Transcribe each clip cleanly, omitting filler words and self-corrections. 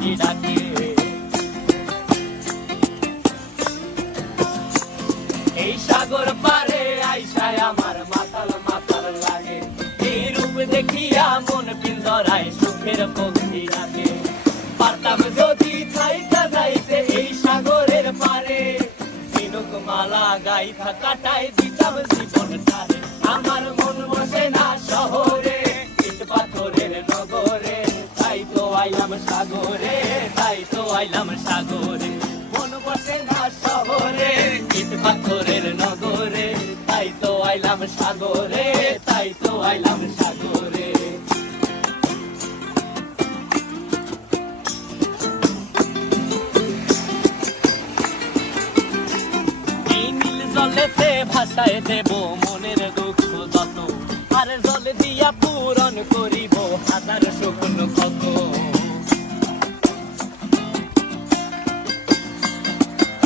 পক্ষী ডাকে। এই সাগর পারে আইসায় আমার মাতাল মাতাল লাগে, এই রূপ দেখিয়া মন পিঞ্জরায় সুখের পক্ষী ডাকে। পারতাম যদি থাইকা যাইতে এই সাগরের পারে, ঝিনুক মালা গাইথা কাটাই দিতাম জীবনটারে। আমার মন বসে না শহরে, ইট পাথরের নগরে, তাই তো আইলাম সাগরে, তাই তো আইলাম সাগরে। মন বসে না শহরে, ইট পাথরের নগরে, তাই তো আইলাম সাগরে, তাই তো আইলাম সাগরে। জলেতে ভাসায় দেব মনের দুঃখ যত, আর জল দিয়া পূরণ করিব হাজার শুকন ক্ষত।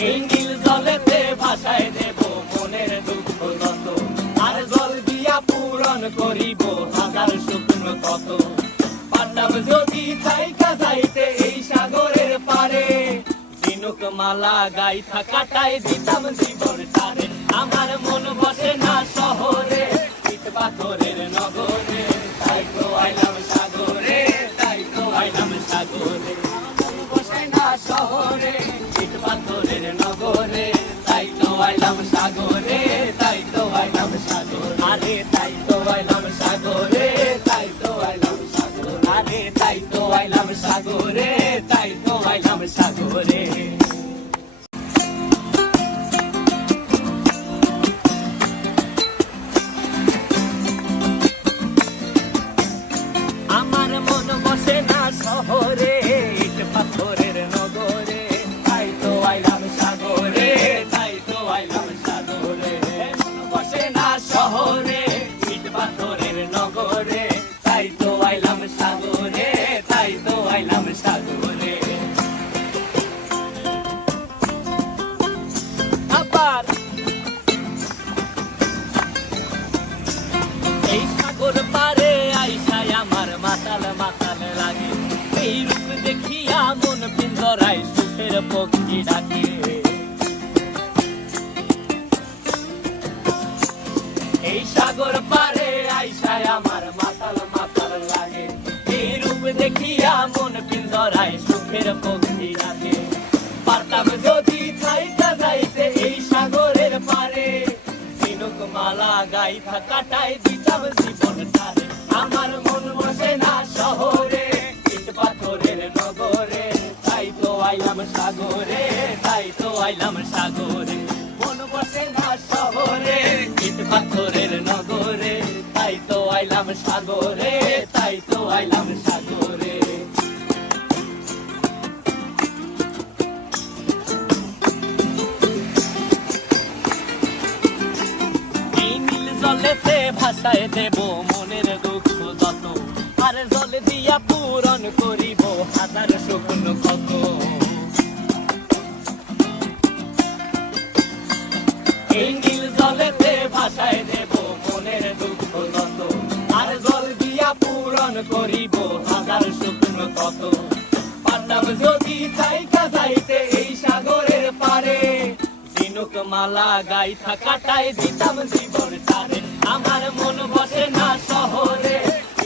এই নীল জলেতে ভাসায় দেব মনের দুঃখ যত, আর জল দিয়া পূরণ করিব হাজার শুকন ক্ষত। পারতাম যদি থাইকা যাইতে এই সাগরের পারে, ঝিনুক মালা গাইথা কাটাই দিতাম জীবনটারে। আমার মন বসে না শহরে, ইট পাথরের নগরে, তাই তো আইলাম সাগরে, তাই তো আইলাম সাগরে। মন বসে না শহরে, ইট পাথরের নগরে, তাই তো আইলাম সাগরে, তাই তো আইলাম সাগরে। আরে তাই তো আইলাম সাগরে, তাই তো আইলাম সাগরে। আরে তাই তো আইলাম সাগরে, তাই তো আইলাম সাগরে। আমার মন বসে না শহরে, ইট পাথরের নগরে, তাই তো আইলাম সাগরে, তাই তো আইলাম সাগরে। মন বসে না শহরে, ইট পাথরের নগরে, তাই তো আইলাম সাগরে, তাই তো আইলাম সাগরে। আবার এই সাগর পারে আইসায় আমার মাতাল মাতাল লাগে, এই রূপ দেখিয়া মন পিঞ্জরায় সুখের পক্ষী ডাকে। এই সাগর পারে আইসায় আমার মাতাল মাতাল লাগে, এই রূপ দেখিয়া মন পিঞ্জরায় সুখের পক্ষী ডাকে। পারতাম যদি থাইকা যাইতে এই সাগরের পারে, ঝিনুক মালা গাইথা কাটাই দিতাম জীবনটারে। আমার মন বসে না শহরে, ইট পাথরের নগরে, তাই তো আইলাম সাগরে, তাই তো আইলাম সাগরে। মন বসে না শহরে, ইট পাথরের নগরে, তাই তো আইলাম সাগরে, তাই তো আইলাম সাগরে। জলেতে ভাসায় দেব মনের দুঃখ যত, আর জল দিয়া পূরণ করিব হাজার শুকন ক্ষত। এই নীল জলেতে ভাসায় দেব মনের দুঃখ যত, আর জল দিয়া পূরণ করিব হাজার শুকন ক্ষত। পারতাম যদি থাইকা যাইতে এই সাগরের পারে, ঝিনুক মালা গাইথা কাটাই দিতাম জীবনটারে। আমার মন বসে না শহরে,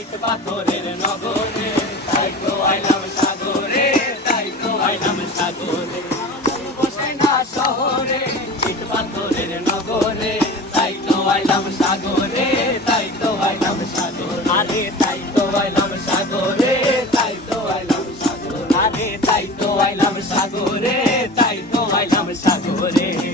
ইট পাথরের নগরে, তাই তো আইলাম সাগরে, তাই তো আইলাম সাগরে। মন বসে না শহরে, ইট পাথরের নগরে, তাই তো আইলাম সাগরে, তাই তো আইলাম সাগরে। আরে তাই তো আইলাম সাগরে, তাই তো আইলাম সাগরে। আরে তাই তো আইলাম সাগরে, তাই তো আইলাম সাগরে।